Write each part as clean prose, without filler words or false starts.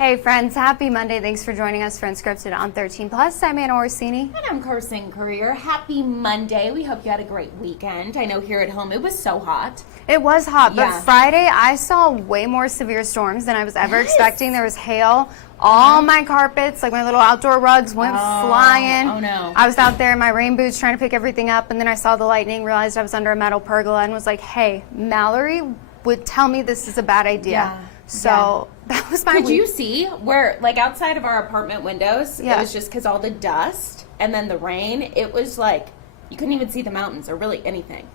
Hey friends, happy Monday. Thanks for joining us for Unscripted on 13 Plus. I'm Anna Orsini. And I'm Carson Courier. Happy Monday. We hope you had a great weekend. I know here at home it was so hot. It was hot, Yeah. but Friday I saw way more severe storms than I was ever expecting. There was hail. All my carpets, like my little outdoor rugs, went flying. Oh no. I was out there in my rain boots trying to pick everything up, and then I saw the lightning, realized I was under a metal pergola, and was like, hey, Mallory would tell me this is a bad idea. Yeah. So that was my Could week. you see where, like outside of our apartment windows, Yeah. it was just because all the dust and then the rain, it was like you couldn't even see the mountains or really anything.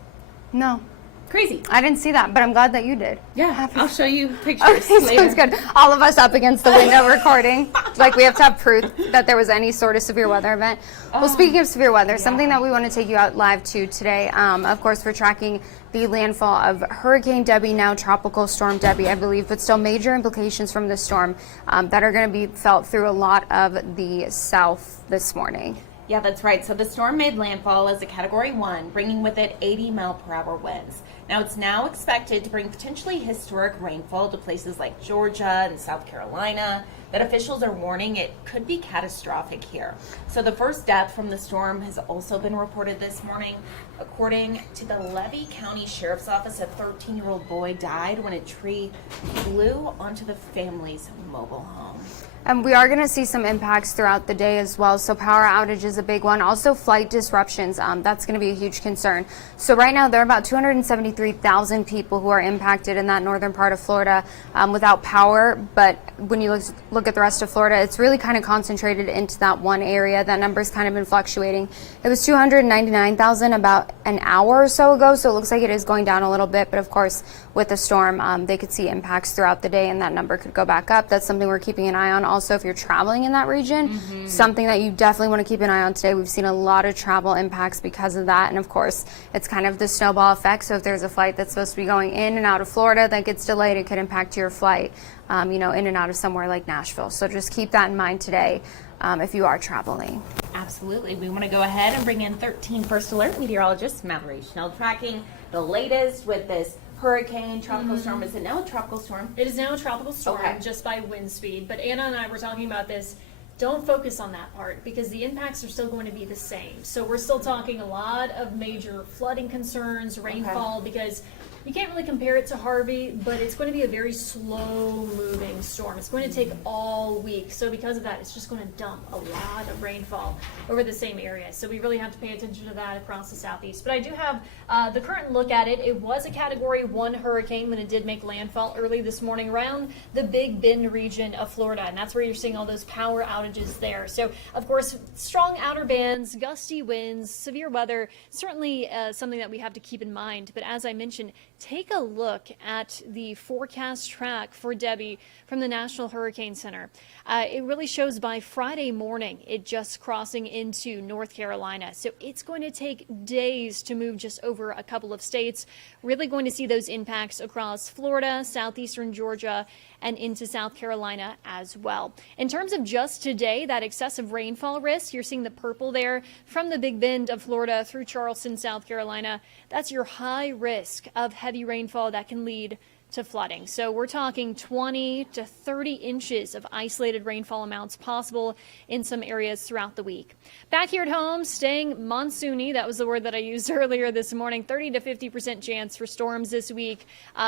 No. Crazy. I didn't see that, but I'm glad that you did. Yeah, I'll show you pictures Okay, later. sounds good. All of us up against the window recording. Like we have to have proof that there was any sort of severe weather event. Well, speaking of severe weather, something that we want to take you out live to today, of course, we're tracking the landfall of Hurricane Debbie, now Tropical Storm Debbie, I believe, but still major implications from the storm that are going to be felt through a lot of the South this morning. Yeah, that's right. So the storm made landfall as a Category 1, bringing with it 80-mile-per-hour winds. Now, it's now expected to bring potentially historic rainfall to places like Georgia and South Carolina that officials are warning it could be catastrophic here. So the first death from the storm has also been reported this morning. According to the Levy County Sheriff's Office, a 13-year-old boy died when a tree flew onto the family's mobile home. And we are going to see some impacts throughout the day as well. So power outage is a big one. Also flight disruptions. That's going to be a huge concern. So right now there are about 273,000 people who are impacted in that northern part of Florida without power. But when you look at the rest of Florida, it's really kind of concentrated into that one area. That number's kind of been fluctuating. It was 299,000 about an hour or so ago. So it looks like it is going down a little bit. But of course, with the storm, they could see impacts throughout the day and that number could go back up. That's something we're keeping an eye on. Also, if you're traveling in that region, something that you definitely want to keep an eye on today. We've seen a lot of travel impacts because of that. And of course, it's kind of the snowball effect. So if there's a flight that's supposed to be going in and out of Florida that gets delayed, it could impact your flight, in and out of somewhere like Nashville. So just keep that in mind today if you are traveling. Absolutely. We want to go ahead and bring in 13 First Alert meteorologist Mallory Schnell tracking the latest with this hurricane, tropical storm. Is it now a tropical storm? It is now a tropical storm, Okay. just by wind speed. But Anna and I were talking about this. Don't focus on that part because the impacts are still going to be the same. So we're still talking a lot of major flooding concerns, rainfall, because you can't really compare it to Harvey, but it's going to be a very slow moving storm. It's going to take all week. So because of that, it's just going to dump a lot of rainfall over the same area. So we really have to pay attention to that across the southeast. But I do have the current look at it. It was a Category 1 hurricane when it did make landfall early this morning around the Big Bend region of Florida. And that's where you're seeing all those power outages there. So, of course, strong outer bands, gusty winds, severe weather, certainly something that we have to keep in mind. But as I mentioned, take a look at the forecast track for Debbie from the National Hurricane Center. It really shows by Friday morning it just crossing into North Carolina. So it's going to take days to move just over a couple of states. Really going to see those impacts across Florida, southeastern Georgia, and into South Carolina as well. In terms of just today, that excessive rainfall risk, you're seeing the purple there from the Big Bend of Florida through Charleston, South Carolina. That's your high risk of heavy rainfall that can lead to flooding. So we're talking 20 to 30 inches of isolated rainfall amounts possible in some areas throughout the week. Back here at home, staying monsoony, that was the word that I used earlier this morning, 30 to 50% chance for storms this week.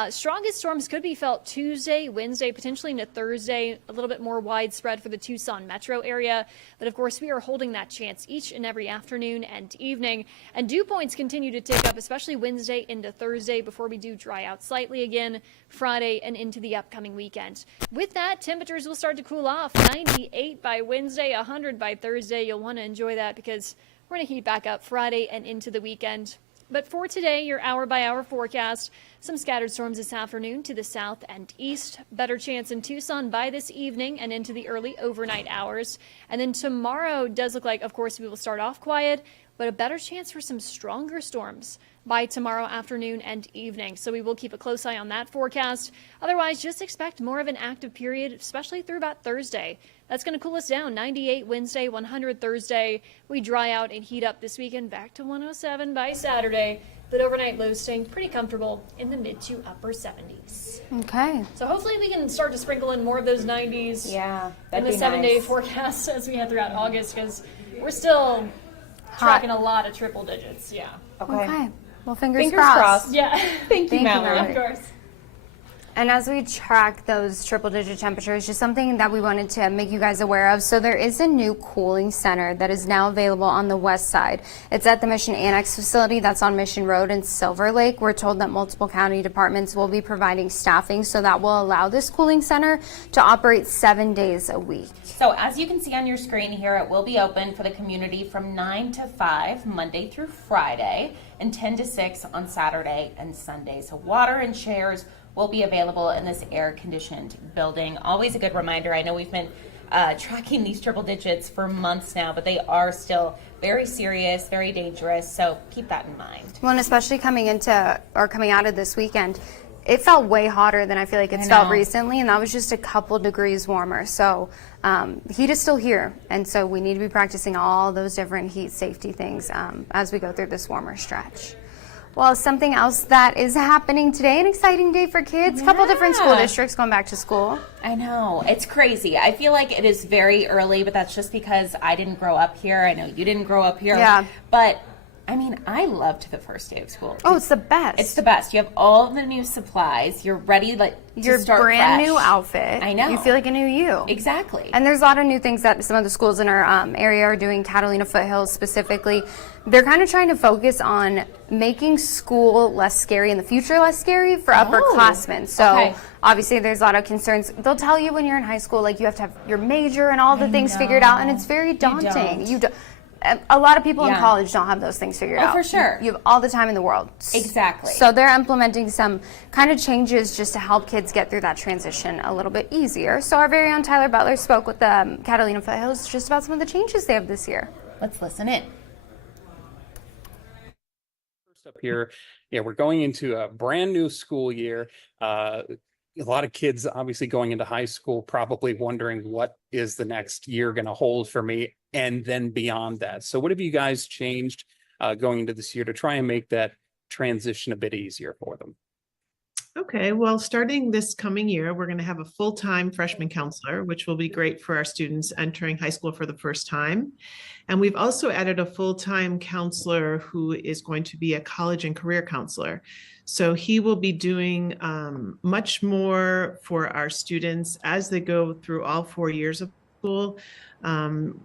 Strongest storms could be felt Tuesday, Wednesday, potentially into Thursday, a little bit more widespread for the Tucson metro area. But of course, we are holding that chance each and every afternoon and evening. And dew points continue to tick up, especially Wednesday into Thursday before we do dry out slightly again Friday and into the upcoming weekend. With that, temperatures will start to cool off. 98 by Wednesday, 100 by Thursday. You'll want to enjoy that because we're going to heat back up Friday and into the weekend. But for today, your hour-by-hour forecast, some scattered storms this afternoon to the south and east. Better chance in Tucson by this evening and into the early overnight hours. And then tomorrow does look like, of course, we will start off quiet, but a better chance for some stronger storms by tomorrow afternoon and evening. So we will keep a close eye on that forecast. Otherwise, just expect more of an active period, especially through about Thursday. That's going to cool us down. 98 Wednesday, 100 Thursday. We dry out and heat up this weekend back to 107 by Saturday. but overnight lows staying pretty comfortable in the mid to upper 70s. Okay. So hopefully we can start to sprinkle in more of those 90s Yeah, in that'd the be 7-day nice. forecast as we head throughout August, because we're still tracking a lot of triple digits. Yeah. Okay. Well, fingers Fingers crossed. crossed. Yeah. Thank you, Thank you, Mallory. Mallory. Of course. And as we track those triple digit temperatures, just something that we wanted to make you guys aware of. So there is a new cooling center that is now available on the west side. It's at the Mission Annex facility that's on Mission Road in Silver Lake. We're told that multiple county departments will be providing staffing, so that will allow this cooling center to operate 7 days a week. So as you can see on your screen here, it will be open for the community from 9 to 5, Monday through Friday, and 10 to 6 on Saturday and Sunday. So water and chairs will be available in this air-conditioned building. Always a good reminder. I know we've been tracking these triple digits for months now, but they are still very serious, very dangerous. So keep that in mind. Well, and especially coming out of this weekend, it felt way hotter than I feel like it's felt recently, and that was just a couple degrees warmer. So heat is still here, and so we need to be practicing all those different heat safety things as we go through this warmer stretch. Well, something else that is happening today, an exciting day for kids. A couple different school districts going back to school. I know. It's crazy. I feel like it is very early, but that's just because I didn't grow up here. I know you didn't grow up here. Yeah. But I mean, I loved the first day of school. Oh, it's the best. It's the best. You have all the new supplies. You're ready to Your start brand fresh. new outfit. I know. You feel like a new you. Exactly. And there's a lot of new things that some of the schools in our area are doing. Catalina Foothills specifically, they're kind of trying to focus on making school less scary in the future, less scary for upperclassmen. So obviously there's a lot of concerns. They'll tell you when you're in high school, like you have to have your major and all the things figured out, and it's very daunting. You don't. A lot of people in college don't have those things figured out. Oh, for sure. You have all the time in the world. Exactly. So they're implementing some kind of changes just to help kids get through that transition a little bit easier. So our very own Tyler Butler spoke with the Catalina Foothills just about some of the changes they have this year. Let's listen in. First up here, we're going into a brand new school year. A lot of kids obviously going into high school, probably wondering what is the next year going to hold for me and then beyond that. So what have you guys changed going into this year to try and make that transition a bit easier for them? Okay, well, starting this coming year, we're going to have a full-time freshman counselor, which will be great for our students entering high school for the first time. And we've also added a full-time counselor who is going to be a college and career counselor. So he will be doing much more for our students as they go through all 4 years of school.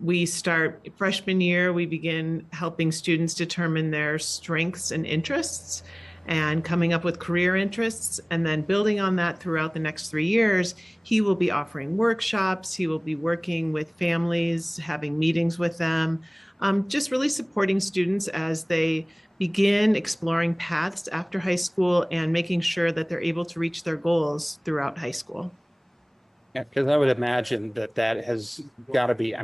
We start freshman year, we begin helping students determine their strengths and interests and coming up with career interests, and then building on that throughout the next 3 years. He will be offering workshops, he will be working with families, having meetings with them, just really supporting students as they begin exploring paths after high school and making sure that they're able to reach their goals throughout high school. Yeah, because I would imagine that has got to be, I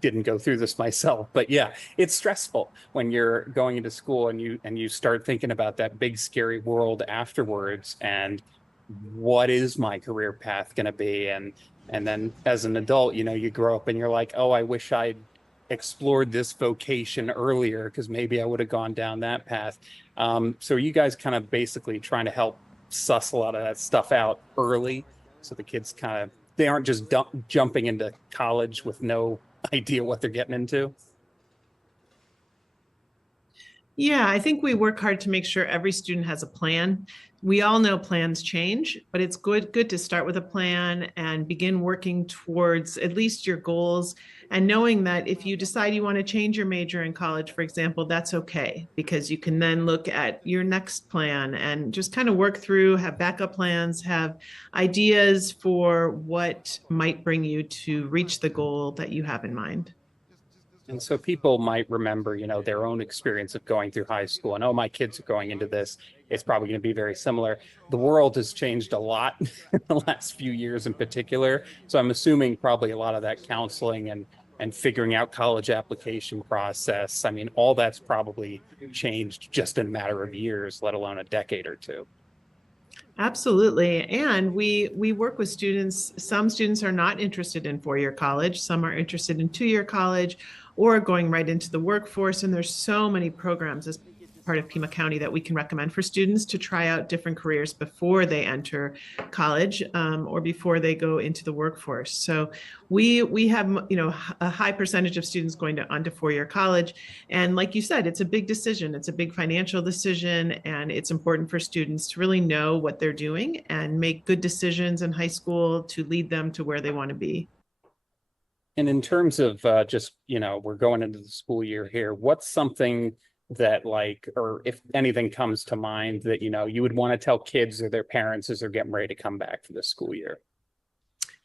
didn't go through this myself, but yeah, it's stressful when you're going into school and you start thinking about that big scary world afterwards, and what is my career path going to be? And then as an adult, you grow up and you're like, oh, I wish I'd explored this vocation earlier because maybe I would have gone down that path. So you guys kind of basically trying to help suss a lot of that stuff out early, so the kids they aren't just jumping into college with no idea what they're getting into. Yeah, I think we work hard to make sure every student has a plan. We all know plans change, but it's good to start with a plan and begin working towards at least your goals, and knowing that if you decide you want to change your major in college, for example, that's okay, because you can then look at your next plan and just kind of work through, have backup plans, have ideas for what might bring you to reach the goal that you have in mind. And so people might remember, their own experience of going through high school and, oh, my kids are going into this. It's probably going to be very similar. The world has changed a lot in the last few years in particular. So I'm assuming probably a lot of that counseling and figuring out college application process. I mean, all that's probably changed just in a matter of years, let alone a decade or two. Absolutely. And we work with students. Some students are not interested in 4-year college. Some are interested in 2-year college or going right into the workforce. And there's so many programs, part of Pima County that we can recommend for students to try out different careers before they enter college or before they go into the workforce. So we have, you know, a high percentage of students going on to four-year college. And like you said, it's a big decision. It's a big financial decision, and it's important for students to really know what they're doing and make good decisions in high school to lead them to where they want to be. And in terms of just, you know, we're going into the school year here, what's something that like, or if anything comes to mind that, you know, you would want to tell kids or their parents as they're getting ready to come back for the school year?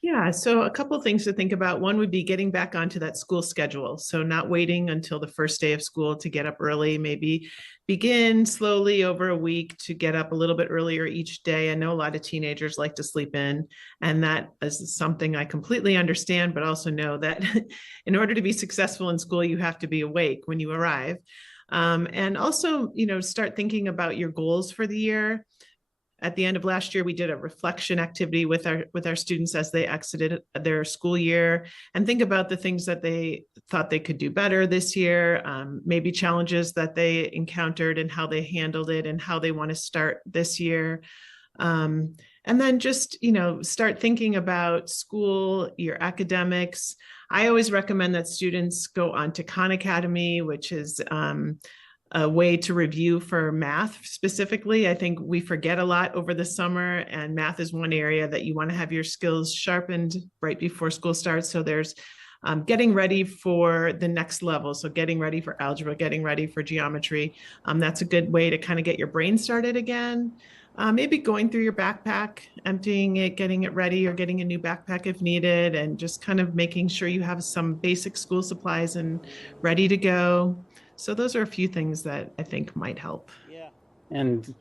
Yeah, so a couple of things to think about. One would be getting back onto that school schedule. So not waiting until the first day of school to get up early, maybe begin slowly over a week to get up a little bit earlier each day. I know a lot of teenagers like to sleep in, and that is something I completely understand, but also know that in order to be successful in school, you have to be awake when you arrive. And also, you know, start thinking about your goals for the year. At the end of last year, we did a reflection activity with our students as they exited their school year, and think about the things that they thought they could do better this year, maybe challenges that they encountered and how they handled it and how they want to start this year. And then just, you know, start thinking about school, your academics. I always recommend that students go on to Khan Academy, which is a way to review for math specifically. I think we forget a lot over the summer, and math is one area that you want to have your skills sharpened right before school starts. So there's getting ready for the next level. So getting ready for algebra, getting ready for geometry. That's a good way to kind of get your brain started again. Maybe going through your backpack, emptying it, getting it ready, or getting a new backpack if needed, and just kind of making sure you have some basic school supplies and ready to go. So those are a few things that I think might help. And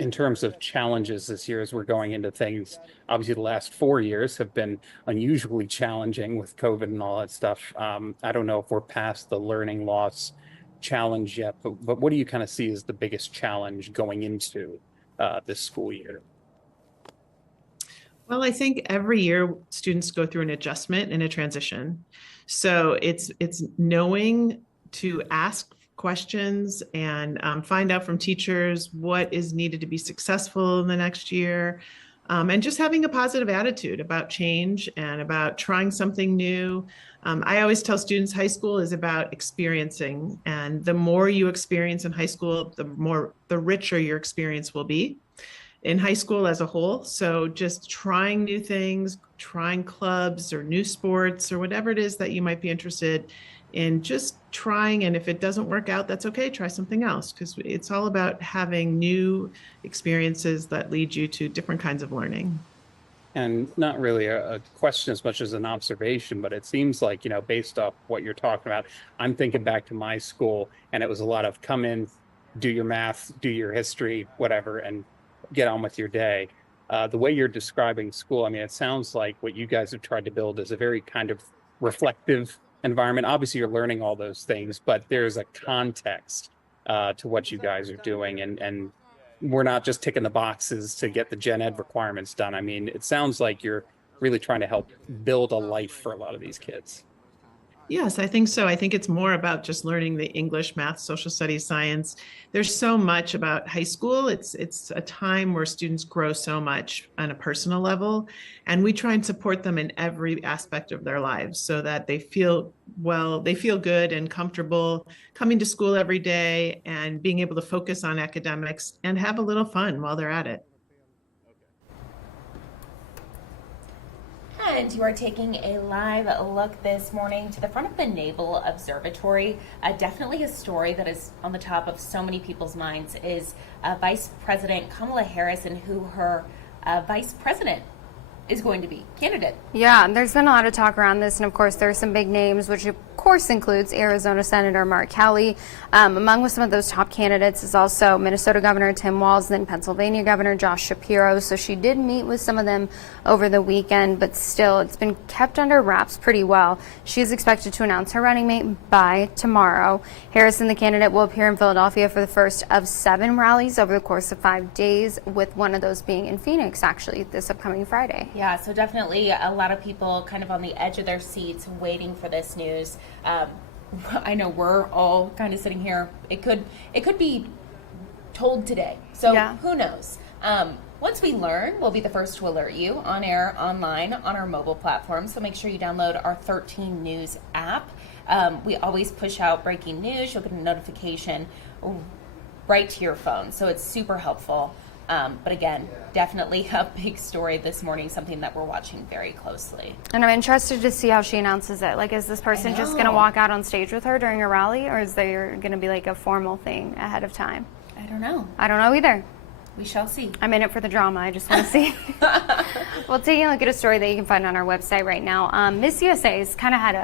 in terms of challenges this year, as we're going into things, obviously the last 4 years have been unusually challenging with COVID and all that stuff. I don't know if we're past the learning loss challenge yet, but what do you kind of see as the biggest challenge going into this school year? Well, I think every year students go through an adjustment and a transition. So it's knowing to ask questions and find out from teachers what is needed to be successful in the next year, and just having a positive attitude about change and about trying something new. I always tell students high school is about experiencing, and the more you experience in high school, the richer your experience will be in high school as a whole. So just trying new things, trying clubs or new sports or whatever it is that you might be interested in, just trying. And if it doesn't work out, that's okay. Try something else, because it's all about having new experiences that lead you to different kinds of learning. And not really a question as much as an observation, but it seems like, you know, based off what you're talking about, I'm thinking back to my school, and it was a lot of come in, do your math, do your history, whatever, and get on with your day. The way you're describing school, I mean, it sounds like what you guys have tried to build is a very kind of reflective environment. Obviously, you're learning all those things, but there's a context to what you guys are doing, and we're not just ticking the boxes to get the gen ed requirements done. I mean, it sounds like you're really trying to help build a life for a lot of these kids. Yes, I think so. I think it's more about just learning the English, math, social studies, science. There's so much about high school. It's a time where students grow so much on a personal level, and we try and support them in every aspect of their lives so that they feel well, they feel good and comfortable coming to school every day and being able to focus on academics and have a little fun while they're at it. And you are taking a live look this morning to the front of the Naval Observatory. Definitely a story that is on the top of so many people's minds is Vice President Kamala Harris and who her vice president is going to be, candidate. Yeah, there's been a lot of talk around this, and of course there are some big names, which of course includes Arizona Senator Mark Kelly. Among some of those top candidates is also Minnesota Governor Tim Walz, then Pennsylvania Governor Josh Shapiro. So she did meet with some of them over the weekend, but still it's been kept under wraps pretty well. She is expected to announce her running mate by tomorrow. Harris and the candidate will appear in Philadelphia for the first of 7 rallies over the course of 5 days, with one of those being in Phoenix, actually, this upcoming Friday. Yeah, so definitely a lot of people kind of on the edge of their seats waiting for this news. I know we're all kind of sitting here. It could be told today. So Yeah. who knows? Once we learn, we'll be the first to alert you on air, online, on our mobile platform. So make sure you download our 13 News app. We always push out breaking news. You'll get a notification right to your phone. So it's super helpful. But again, definitely a big story this morning, something that we're watching very closely. And I'm interested to see how she announces it. Like, is this person just going to walk out on stage with her during a rally, or is there going to be like a formal thing ahead of time? I don't know. I don't know either. We shall see. I'm in it for the drama. I just want to see. Well, taking a look at a story that you can find on our website right now. Miss USA's kind of had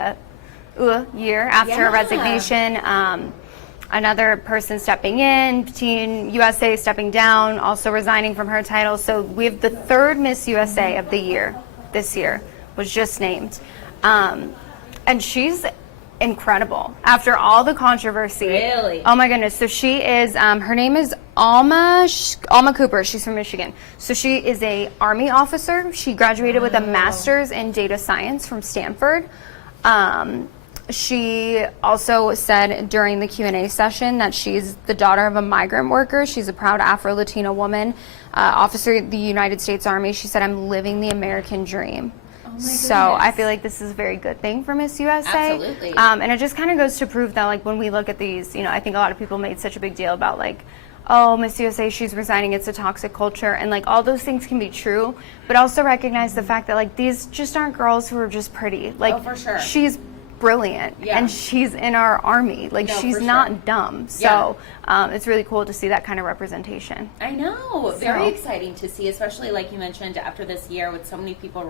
a year after Yeah. a resignation. Another person stepping in, Teen USA stepping down, also resigning from her title. So we have the third Miss USA of the year this year was just named. And she's incredible after all the controversy. Really? Oh my goodness. So she is, her name is Alma Cooper. She's from Michigan. So she is a Army officer. She graduated with a master's in data science from Stanford. She also said during the Q&A session that she's the daughter of a migrant worker. She's a proud Afro-Latina woman, officer of the United States Army. She said, "I'm living the American dream." So I feel like this is a very good thing for Miss USA. Absolutely. And it just kind of goes to prove that, like, when we look at these, you know, I think a lot of people made such a big deal about, like, oh, Miss USA, she's resigning, it's a toxic culture, and like all those things can be true, but also recognize the fact that, like, these just aren't girls who are just pretty. Like, for sure. she's brilliant, Yeah. and she's in our army. Like, No, she's for not sure. dumb. So it's really cool to see that kind of representation. I know. Very So- exciting to see, especially like you mentioned after this year with so many people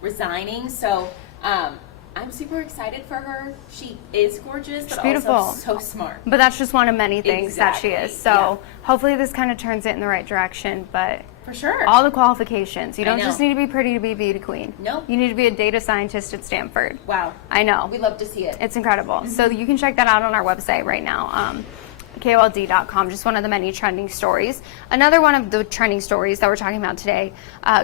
resigning. So I'm super excited for her. She is gorgeous, but beautiful. also so smart. But that's just one of many things that she Exactly, is. So hopefully this kind of turns it in the right direction. But For sure. all the qualifications. You don't know. just need to be pretty to be a beauty queen. Nope. You need to be a data scientist at Stanford. Wow. I know. We love to see it. It's incredible. So you can check that out on our website right now. KOLD.com, just one of the many trending stories. Another one of the trending stories that we're talking about today,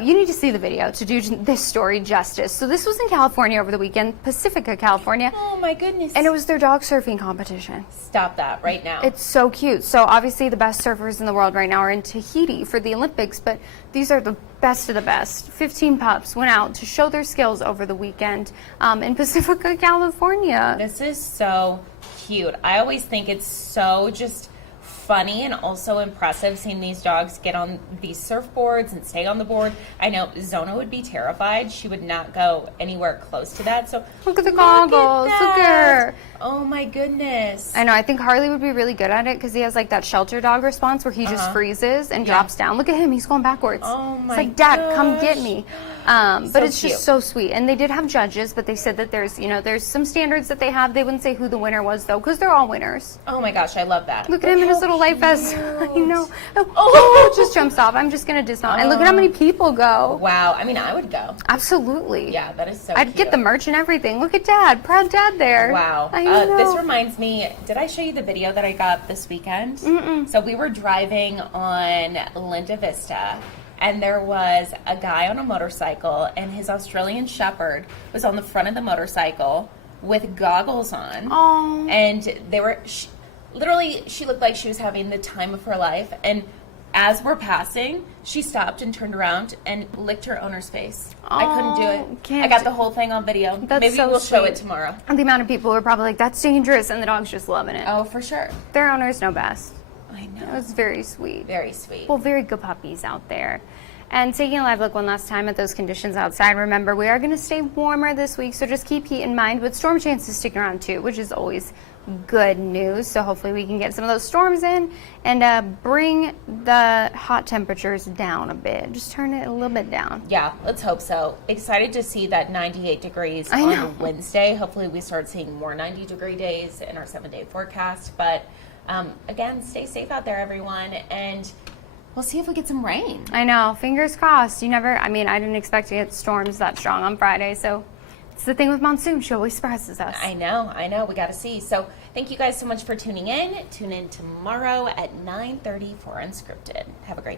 you need to see the video to do this story justice. So this was in California over the weekend, Pacifica, California, Oh my goodness. and it was their dog surfing competition. Stop that right now. It's so cute. So obviously the best surfers in the world right now are in Tahiti for the Olympics, but these are the best of the best. 15 pups went out to show their skills over the weekend in Pacifica, California. This is so cute. I always think it's so just funny and also impressive seeing these dogs get on these surfboards and stay on the board. I know Zona would be terrified. She would not go anywhere close to that. So Look at the goggles. Look at that. her. Oh my goodness. I know. I think Harley would be really good at it because he has like that shelter dog response where he just freezes and drops down. Look at him. He's going backwards. Oh my It's like, Dad, come get gosh. me. But So it's cute. just so sweet. And they did have judges, but they said that there's, you know, there's some standards that they have. They wouldn't say who the winner was though, because they're all winners. Oh my gosh, I love that. Look at him in his how little life vest. cute. You know. Oh, it just jumps off. I'm just gonna dismount. And look at how many people go. Wow. I mean, I would go. Absolutely. Yeah, that is so I'd cute. get the merch and everything. Look at Dad, proud Dad there. Wow. I know. This reminds me, did I show you the video that I got this weekend? Mm-mm. So we were driving on Linda Vista, and there was a guy on a motorcycle, and his Australian Shepherd was on the front of the motorcycle with goggles on. Oh. And they were, literally, she looked like she was having the time of her life. And as we're passing, she stopped and turned around and licked her owner's face. I couldn't do it. can't I got do- the whole thing on video. That's Maybe so we'll show sweet. it tomorrow. And the amount of people who are probably like, that's dangerous, and the dog's just loving it. Oh, for sure. Their owners know best. I It know. was very sweet. Very sweet. Well, very good puppies out there. And taking a live look one last time at those conditions outside, remember, we are going to stay warmer this week, so just keep heat in mind, but storm chances sticking around too, which is always good news. So hopefully we can get some of those storms in and bring the hot temperatures down a bit. Just turn it a little bit down. Yeah, let's hope so. Excited to see that 98 degrees I know. on Wednesday. Hopefully we start seeing more 90-degree days in our 7-day forecast. But again, stay safe out there, everyone, and we'll see if we get some rain. I know, fingers crossed. I didn't expect to get storms that strong on Friday, so it's the thing with Monsoon. She always surprises us. I know. We got to see. So thank you guys so much for tuning in. Tune in tomorrow at 9:30 for Unscripted. Have a great day.